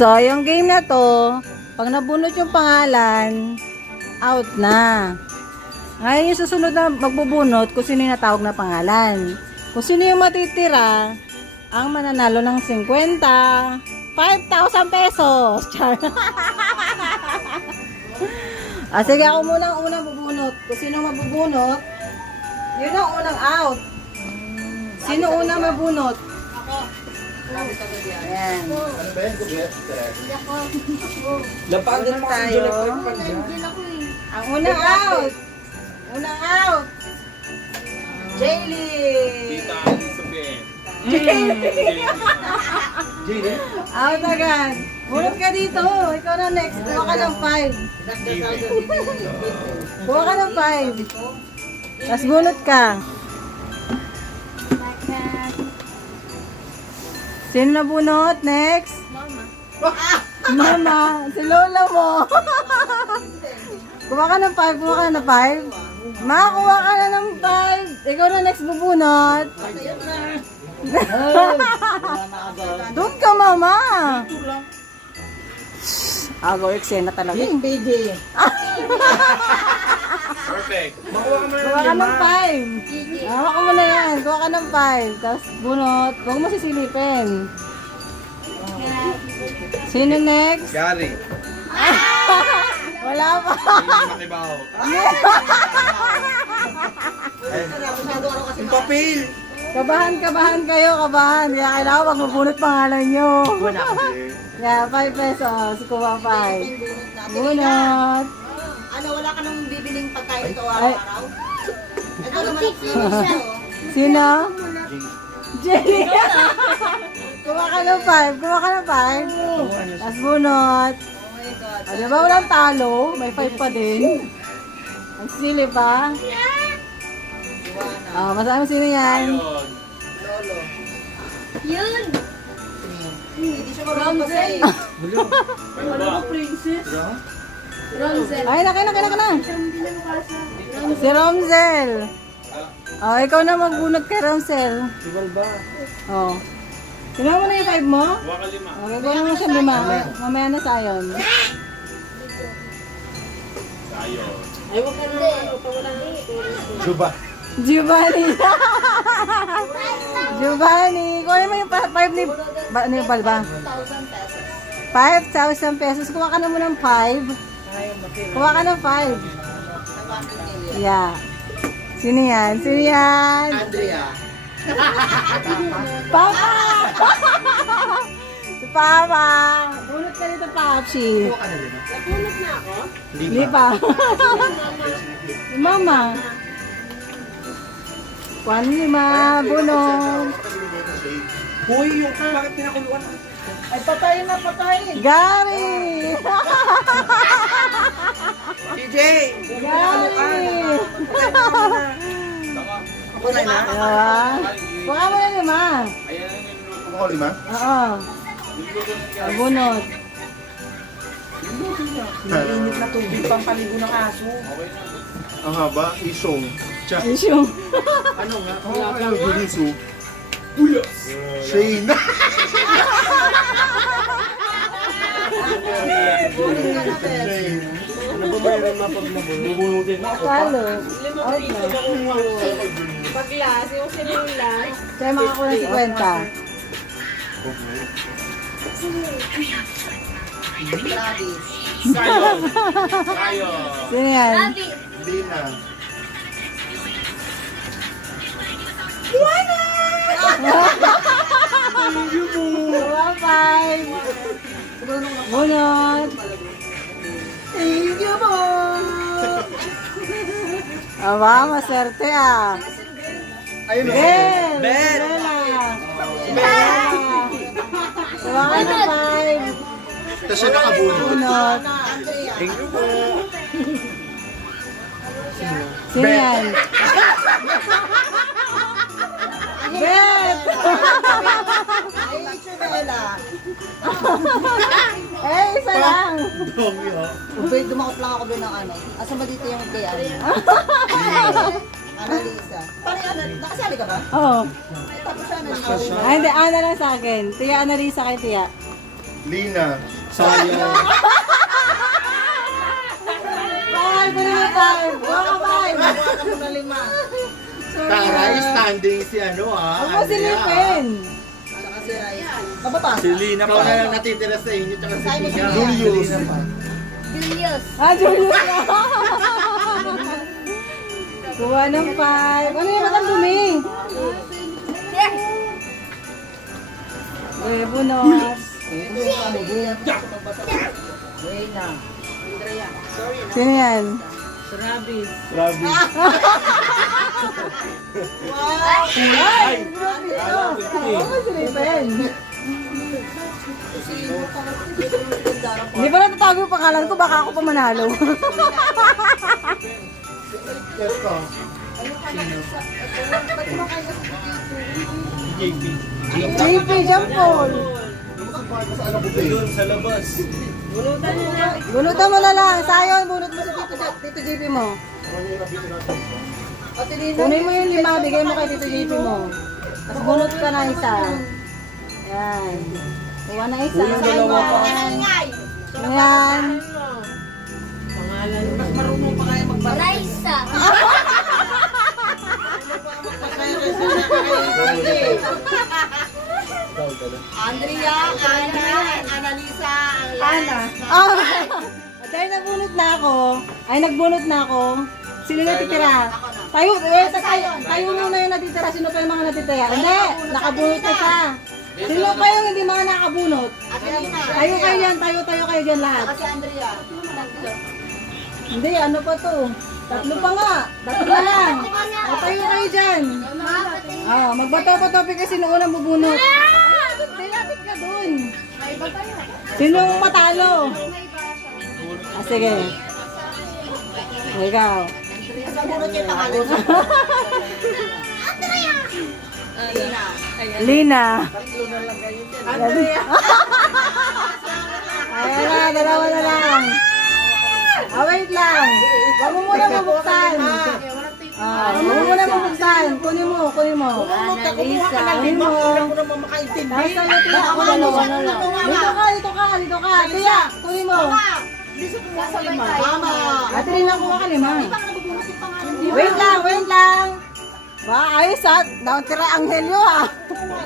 So, yung game na to, pag nabunot yung pangalan, out na. Ngayon yung susunod na magbubunot kung sino yung natawag na pangalan. Kung sino yung matitira, ang mananalo ng 5,000 pesos. Char. Sige, ako muna ang unang bubunot. Kung sino mabubunot, yun ang unang out. Sino unang mabunot? Ayan. Lapagan mo tayo. Ang unang out. Unang out. Jaylee. Tita Elizabeth. Jaylee. Out agad. Bunot ka dito. Ikaw na next. Kuha ka ng 5. Kuha ka ng 5. Tapos bunot ka. Sino na bunot? Next? Mama. Mama. Si lola mo. Kuha ka ng 5. Kuha ka ng 5. Ma, kuha ka na ng 5. Ikaw na next bubunot. Doon ka, mama. Agaw, eksena talaga. BJ. Perfect. Kuha ka ng 5. Hawak mo na yan. Kuha ka ng 5. Tapos bunot. Huwag mo sisilipin. Sino next? Gary. Wala pa. Makibaw. Yung papel. Kabahan kayo, kabahan. Kaya kailangan magbubunot pangalan nyo. Yeah, 5 pesos. Kuha 5. Bunot. Ano, wala ka nang bibiling pagkain ito Ay. araw-araw? Ito naman ang finish siya, oh. Sino? Jenny. Kuha ka ng 5. Kuha ka ng 5. Tapos bunot. Oh my God. O, diba walang talo? May 5 pa din. Ang sili pa. Iwana. Masama sino yan? Ayun. Lolo. Yun! Hindi siya marunong basa eh. Ano ba? Ronzel. Ay, naka na. Si Romzel. Ikaw na magbunot kay Romzel. Ibal ba? Tingnan mo na yung 5 mo? Buwa ka 5. Gagawin mo siya 5. Mamaya na sayon. Ayun. Ay, wag ka na. Pawala na. Juba. Giovanni. Giovanni. Kuha mo yung 5 ni... Ano yung balba? 5,000 pesos. Kuha ka na mo ng 5. Kuha ka ng 5. Yeah. Sino yan? Sino yan? Andrea. Papa! Si Papa! Bunot ka dito, Papsi. Buka na rin. Napunod na ako? Hindi pa. Si Mama. 1,500. Bunot. Uy, yung bakit pinakuluan? Ay, patayin na, patayin. Gary! DJ! Gary! Kulay na? Diba? Baka mo na 5. Ayan ang niluluto. Ako 5? Oo. Niluluto ng Gary. Bunot. Mainit na tubig pang paligo ng aso. Okay na. Ang haba, isong. Isyong. Ano nga? Oh, ayaw, giniso. Uyas! Shane. Ano ba mayroon mapag nabunutin na ako pa? Talo. Out na. Pag-last, yung sinula. Kaya makakuha ng 50. Travis. Sayon. Sayon. Sino yan? Rabbit. Hindi na. Kuha 5. Bunot. Thank you po. Aba, maswerte ah. Ayun o. Bel! Bel! Bella! Bella! Kuha ka ng 5. Tapos siya nakabunod. Bunot. Andrea. Thank you po. Sino yan? Bet! Ay, Chubela. Isa lang. Dami ha. Ubay, dumakot lang ako doon ng ano. Asa ba dito yung kay ano? Annalisa. Parang ano, nakasali ka ba? Oo. Tapos siya, Annalisa. Ay, hindi. Ana lang sa akin. Tiya Annalisa kay Tiya. Lina. Sayang. Bye, kunin tayo. Baka bye. Hawakan mo na 5. Taray, standing si ano Huwag mo silipin. Saka si Raisa. Si Lina Ikaw na lang natitira sa inyo, tsaka si Tia. Julius. Julius. Ah, Julius na. Kuha ng 5. Ano yung matang dumi? Eh, bunos. Sino yan? Rabi. Ay! Huwag mo silipin. Hindi pa natatago yung pangalan ko, baka ako pa manalo. Ito. JP. JP Jampol. Yun sa labas. Bunutan mo na lang. Sayon, bunot mo sa Tito JP mo. Kunin mo yung 5, bigay mo kay Tito JP mo. Tapos bunot ka na isa. Yan. Kuha na isa. Sayon mo. Ayan. Mas marunong pa kaya magbasa. Raisa. Andrea, Ana, Annalisa, Ana. Ah! Dahil nagbunot na ako, sino natitira? Tayo muna yung natitira. Sino pa yung mga natitira? Hindi, nakabunot na siya. Sino pa yung hindi mga nakabunot? Adelina, Tayo kayo dyan lahat. saka si Andrea. Hindi, ano pa to? Tatlo pa nga. Tatlo na lang. O, tayo kayo dyan. Magbato-bato kasi nung unang bubunot. Hindi, lapit ka dun. Sinong matalo? Ah, sige. Ikaw. Sa bunot yung pangalan mo. Lina. Ayan na, dalawa na lang. Wait lang. Huwag mo muna mabuksan. Huwag mo muna mabuksan. Kunin mo. Kumuha ka na 5. Wala ko naman makaintindi. Tapos tayo tiyak ako dalawa na lang. Dito ka. Tiya, kunin mo. Mama. Ate rin ako makalima. Wait lang. Ba, ayos ha. Down tira ang helyo ha.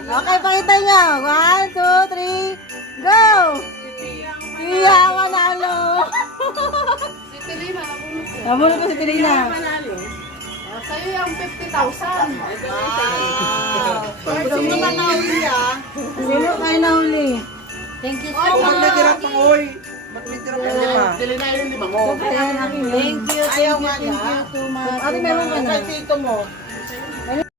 Okay, pakita niya. 1, 2, 3, go! Tiya, manalo. Si Pilina. Nabunod ko si Pilina. Sa'yo yung 50,000. Sino naman nahuli ah? Sino kayo nahuli? Thank you Ba't may tira pa, oy? Ba't may tira pa, 5? Ayan, akin yun. Ayaw nga niya. Ate, meron ka na. Kay tito mo.